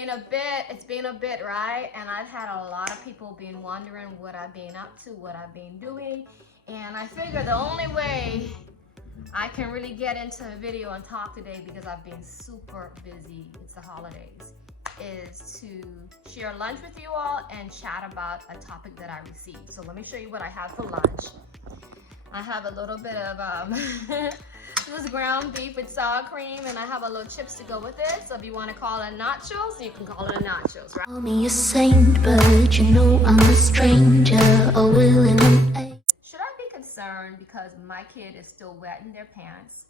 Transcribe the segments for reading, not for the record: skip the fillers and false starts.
it's been a bit, right? And I've had a lot of people been wondering what I've been up to, what I've been doing. And I figured the only way I can really get into a video and talk today, because I've been super busy, it's the holidays, is to share lunch with you all and chat about a topic that I received. So let me show you what I have for lunch. I have a little bit of this ground beef with sour cream, and I have a little chips to go with it. So if you want to call it nachos, you can call it a nachos, right? Call me a saint, but you know I'm a stranger, a willing and Should I be concerned because my kid is still wet in their pants?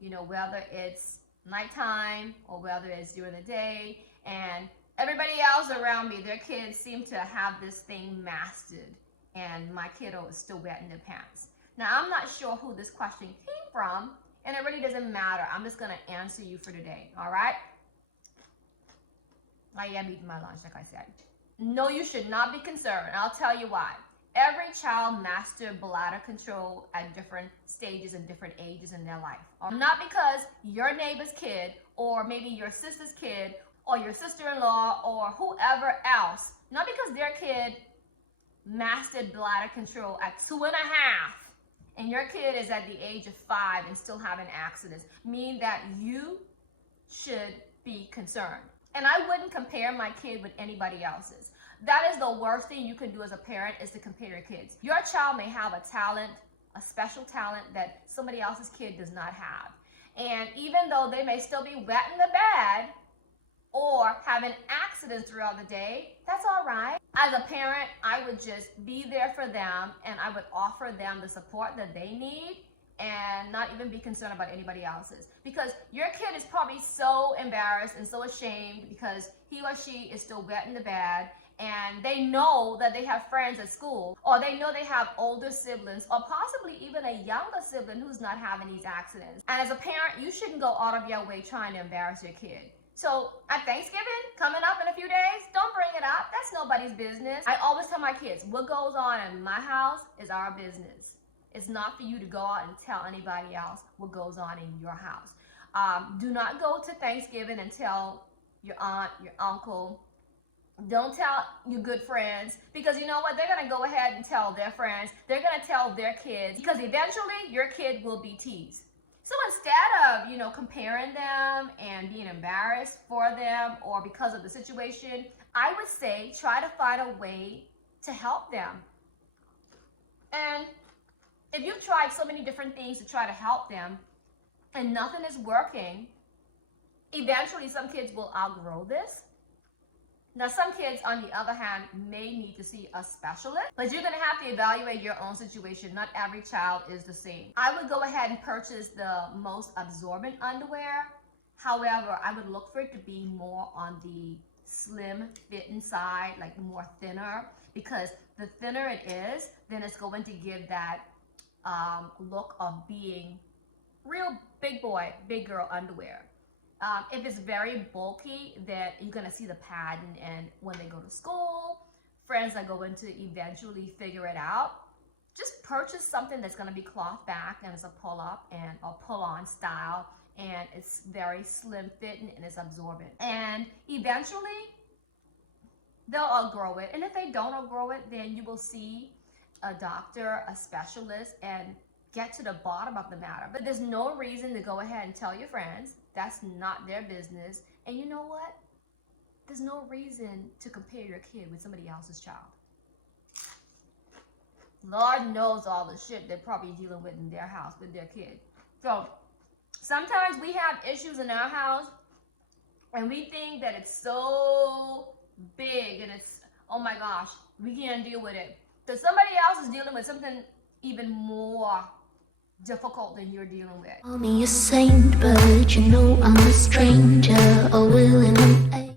You know, whether it's nighttime or whether it's during the day, and everybody else around me, their kids seem to have this thing mastered, and my kiddo is still wet in their pants. Now, I'm not sure who this question came from, and it really doesn't matter. I'm just gonna answer you for today, all right? I am eating my lunch, like I said. No, you should not be concerned. I'll tell you why. Every child masters bladder control at different stages and different ages in their life. Not because your neighbor's kid, or maybe your sister's kid, or your sister-in-law, or whoever else, not because their kid mastered bladder control at 2.5, and your kid is at the age of 5 and still having accidents, mean that you should be concerned. And I wouldn't compare my kid with anybody else's. That is the worst thing you can do as a parent, is to compare your kids. Your child may have a talent, a special talent that somebody else's kid does not have. And even though they may still be wet in the bed or having accidents throughout the day, that's all right. As a parent, I would just be there for them, and I would offer them the support that they need, and not even be concerned about anybody else's. Because your kid is probably so embarrassed and so ashamed because he or she is still wet in the bed, and they know that they have friends at school, or they know they have older siblings, or possibly even a younger sibling who's not having these accidents. And as a parent, you shouldn't go out of your way trying to embarrass your kid. So at Thanksgiving, coming up in a few days, don't bring it up. That's nobody's business. I always tell my kids, what goes on in my house is our business. It's not for you to go out and tell anybody else what goes on in your house. Do not go to Thanksgiving and tell your aunt, your uncle. Don't tell your good friends, because you know what? They're going to go ahead and tell their friends. They're going to tell their kids, because eventually your kid will be teased. So instead of, you know, comparing them and being embarrassed for them or because of the situation, I would say try to find a way to help them. And if you've tried so many different things to try to help them and nothing is working, eventually some kids will outgrow this. Now, some kids, on the other hand, may need to see a specialist, but you're going to have to evaluate your own situation. Not every child is the same. I would go ahead and purchase the most absorbent underwear. However, I would look for it to be more on the slim fitting side, like more thinner, because the thinner it is, then it's going to give that look of being real big boy, big girl underwear. If it's very bulky, then you're going to see the pattern, and when they go to school, friends are going to eventually figure it out. Just purchase something that's going to be cloth back, and it's a pull up and a pull on style, and it's very slim fitting and it's absorbent. And eventually they'll outgrow it. And if they don't outgrow it, then you will see a doctor, a specialist, and get to the bottom of the matter. But there's no reason to go ahead and tell your friends. That's not their business. And you know what? There's no reason to compare your kid with somebody else's child. Lord knows all the shit they're probably dealing with in their house with their kid. So sometimes we have issues in our house, and we think that it's so big and it's, oh my gosh, we can't deal with it. So somebody else is dealing with something even more difficult than you're dealing with. Call me a saint, but you know I'm a stranger, a willing and